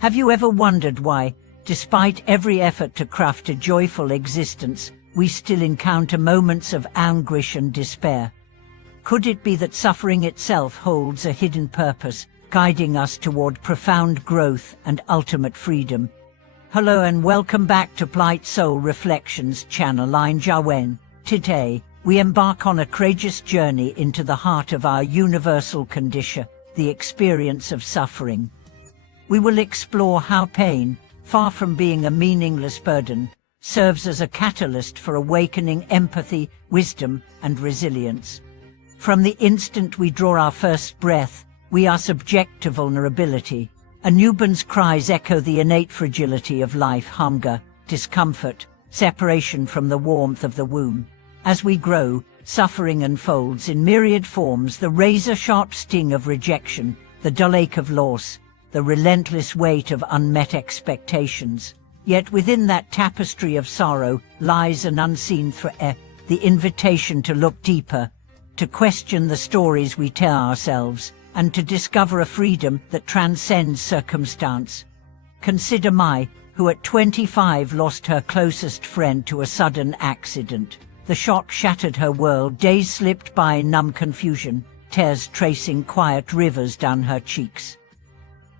Have you ever wondered why, despite every effort to craft a joyful existence, we still encounter moments of anguish and despair? Could it be that suffering itself holds a hidden purpose, guiding us toward profound growth and ultimate freedom? Hello and welcome back to Plight Soul Reflections channel. I'm Jawen. Today, we embark on a courageous journey into the heart of our universal condition, the experience of suffering. We will explore how pain, far from being a meaningless burden, serves as a catalyst for awakening empathy, wisdom, and resilience. From the instant we draw our first breath, we are subject to vulnerability. A newborn's cries echo the innate fragility of life: hunger, discomfort, separation from the warmth of the womb. As we grow, suffering unfolds in myriad forms: the razor-sharp sting of rejection, the dull ache of loss, the relentless weight of unmet expectations. Yet within that tapestry of sorrow lies an unseen thread, the invitation to look deeper, to question the stories we tell ourselves, and to discover a freedom that transcends circumstance. Consider Mai, who at 25 lost her closest friend to a sudden accident. The shock shattered her world. Days slipped by in numb confusion, tears tracing quiet rivers down her cheeks.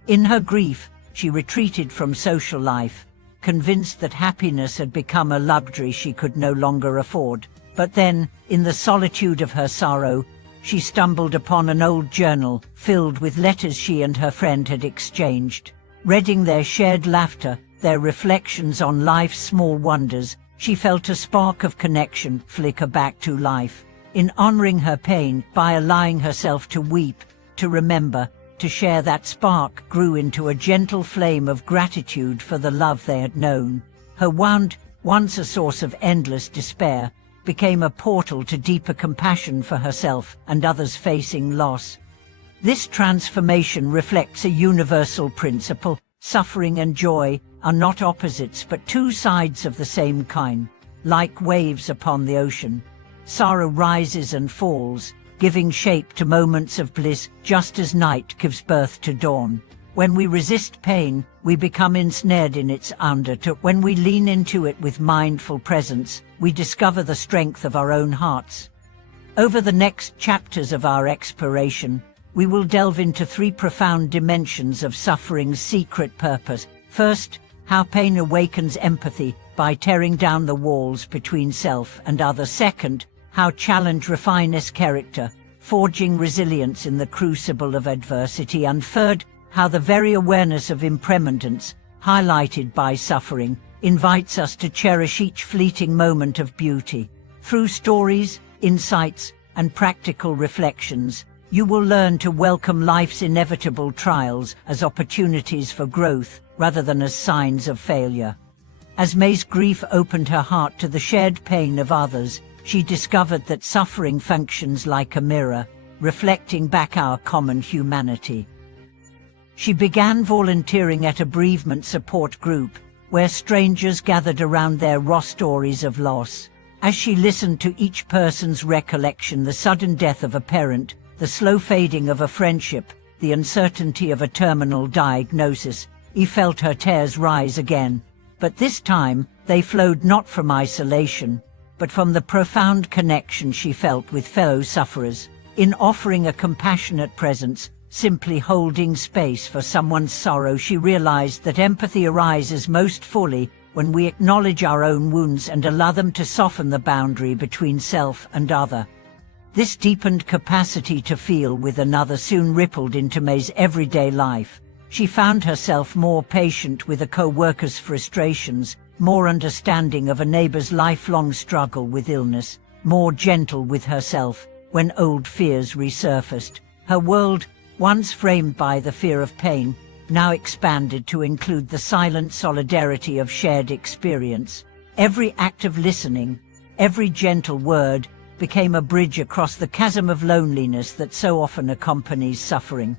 In her grief, she retreated from social life, convinced that happiness had become a luxury she could no longer afford. But then, in the solitude of her sorrow, she stumbled upon an old journal filled with letters she and her friend had exchanged. Reading their shared laughter, their reflections on life's small wonders, she felt a spark of connection flicker back to life. In honoring her pain, by allowing herself to weep, to remember, to share, that spark grew into a gentle flame of gratitude for the love they had known. Her wound, once a source of endless despair, became a portal to deeper compassion for herself and others facing loss. This transformation reflects a universal principle: suffering and joy are not opposites but two sides of the same coin. Like waves upon the ocean, sorrow rises and falls, giving shape to moments of bliss, just as night gives birth to dawn. When we resist pain, we become ensnared in its undertow. When we lean into it with mindful presence, we discover the strength of our own hearts. Over the next chapters of our exploration, we will delve into three profound dimensions of suffering's secret purpose. First, how pain awakens empathy by tearing down the walls between self and other. Second, how challenge refines character, forging resilience in the crucible of adversity. And third, how the very awareness of impermanence, highlighted by suffering, invites us to cherish each fleeting moment of beauty. Through stories, insights, and practical reflections, you will learn to welcome life's inevitable trials as opportunities for growth rather than as signs of failure. As Mai's grief opened her heart to the shared pain of others, she discovered that suffering functions like a mirror, reflecting back our common humanity. She began volunteering at a bereavement support group, where strangers gathered around their raw stories of loss. As she listened to each person's recollection, the sudden death of a parent, the slow fading of a friendship, the uncertainty of a terminal diagnosis, he felt her tears rise again. But this time, they flowed not from isolation, but from the profound connection she felt with fellow sufferers. In offering a compassionate presence, simply holding space for someone's sorrow, she realized that empathy arises most fully when we acknowledge our own wounds and allow them to soften the boundary between self and other. This deepened capacity to feel with another soon rippled into Mai's everyday life. She found herself more patient with a co-worker's frustrations, more understanding of a neighbor's lifelong struggle with illness, more gentle with herself when old fears resurfaced. Her world, once framed by the fear of pain, now expanded to include the silent solidarity of shared experience. Every act of listening, every gentle word, became a bridge across the chasm of loneliness that so often accompanies suffering.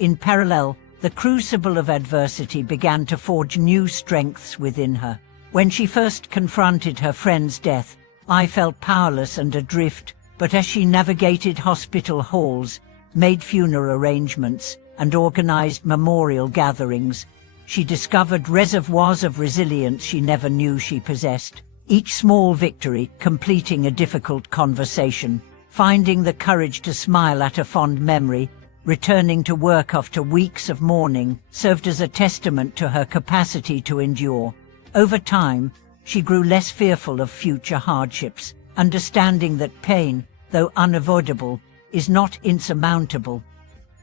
In parallel, the crucible of adversity began to forge new strengths within her. When she first confronted her friend's death, I felt powerless and adrift, but as she navigated hospital halls, made funeral arrangements, and organized memorial gatherings, she discovered reservoirs of resilience she never knew she possessed. Each small victory, completing a difficult conversation, finding the courage to smile at a fond memory, returning to work after weeks of mourning, served as a testament to her capacity to endure. Over time, she grew less fearful of future hardships, understanding that pain, though unavoidable, is not insurmountable.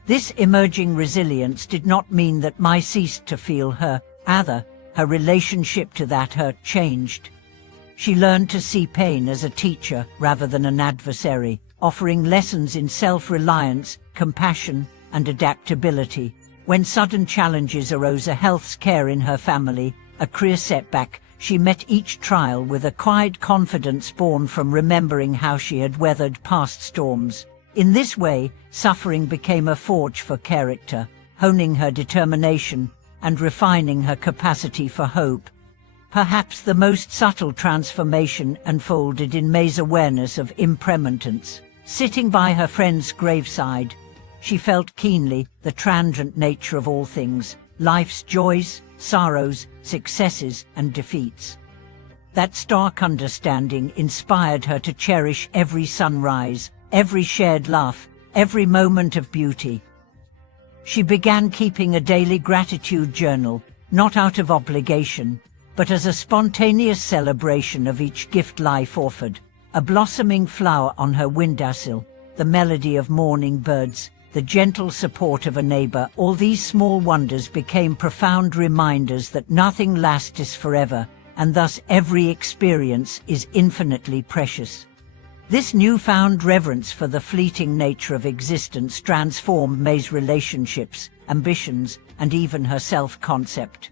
This emerging resilience did not mean that Mai ceased to feel her, rather, her relationship to that hurt changed. She learned to see pain as a teacher rather than an adversary, offering lessons in self-reliance, compassion, and adaptability. When sudden challenges arose, a health scare in her family, a career setback, she met each trial with a quiet confidence born from remembering how she had weathered past storms. In this way, suffering became a forge for character, honing her determination and refining her capacity for hope. Perhaps the most subtle transformation unfolded in Mai's awareness of impermanence. Sitting by her friend's graveside, she felt keenly the transient nature of all things, life's joys, sorrows, successes, and defeats. That stark understanding inspired her to cherish every sunrise, every shared laugh, every moment of beauty. She began keeping a daily gratitude journal, not out of obligation, but as a spontaneous celebration of each gift life offered. A blossoming flower on her windowsill, the melody of morning birds, the gentle support of a neighbor, all these small wonders became profound reminders that nothing lasts forever, and thus every experience is infinitely precious. This newfound reverence for the fleeting nature of existence transformed Mai's relationships, ambitions, and even her self-concept.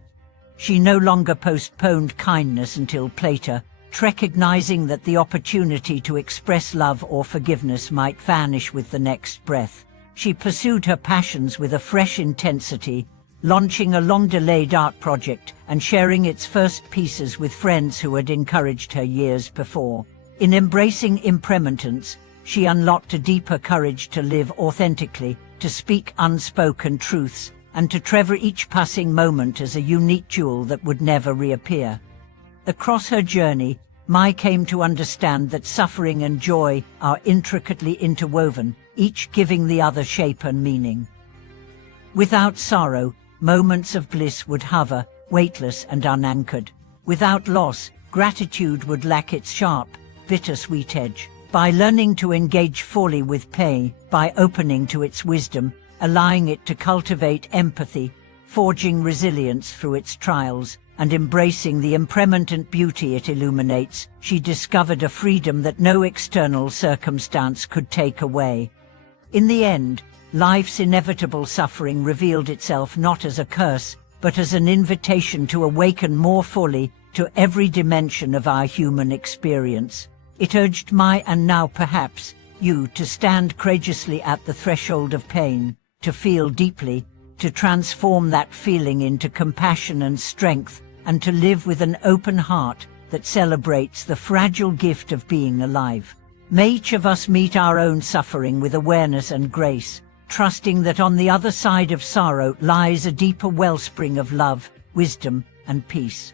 She no longer postponed kindness until later, recognizing that the opportunity to express love or forgiveness might vanish with the next breath. She pursued her passions with a fresh intensity, launching a long-delayed art project and sharing its first pieces with friends who had encouraged her years before. In embracing impermanence, she unlocked a deeper courage to live authentically, to speak unspoken truths, and to treasure each passing moment as a unique jewel that would never reappear. Across her journey, Mai came to understand that suffering and joy are intricately interwoven, each giving the other shape and meaning. Without sorrow, moments of bliss would hover, weightless and unanchored. Without loss, gratitude would lack its sharp, bittersweet edge. By learning to engage fully with pain, by opening to its wisdom, allowing it to cultivate empathy, forging resilience through its trials, and embracing the impermanent beauty it illuminates, she discovered a freedom that no external circumstance could take away. In the end, life's inevitable suffering revealed itself not as a curse, but as an invitation to awaken more fully to every dimension of our human experience. It urged Mai, and now perhaps you, to stand courageously at the threshold of pain, to feel deeply, to transform that feeling into compassion and strength, and to live with an open heart that celebrates the fragile gift of being alive. May each of us meet our own suffering with awareness and grace, trusting that on the other side of sorrow lies a deeper wellspring of love, wisdom, and peace.